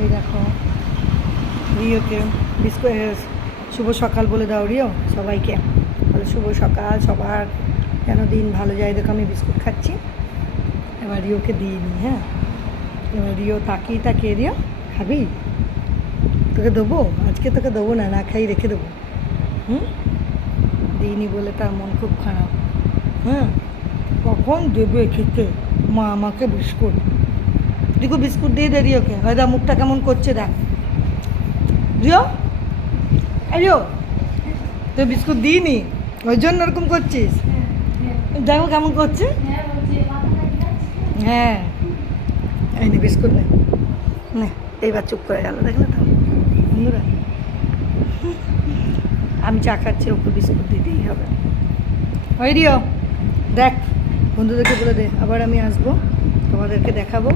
এই দেখো রিওকে বিস্কুট শুভ সকাল বলে দাও রিও সবাইকে, বলে শুভ সকাল, সবার যেন দিন ভালো যায়। দেখো আমি বিস্কুট খাচ্ছি, এবার রিওকে দিইনি। হ্যাঁ, এবার রিও তাকিয়ে রিও খাবি? তোকে দেবো আজকে, তোকে দেবো না, না খাই রেখে দেবো। দিইনি বলে তার মন খুব খারাপ। হ্যাঁ, কখন দেবে খেতে মা আমাকে বিস্কুট? দেখো বিস্কুট দিয়ে দে রিওকে। হয়তো মুখটা কেমন করছে দেখ। রিও রিও তুই বিস্কুট দিইনি ওই জন্য ওরকম করছিস? দেখো কেমন করছে। হ্যাঁ এই নে বিস্কুট নে, নে এইবার চুপ করে গেল, দেখলে তো বন্ধুরা। আমি চা খাচ্ছি, ওকে বিস্কুট দিতেই হবে। ওই রিও দেখ, বন্ধুদেরকে বলে দে আবার আমি আসবো, তোমাদেরকে দেখাবো।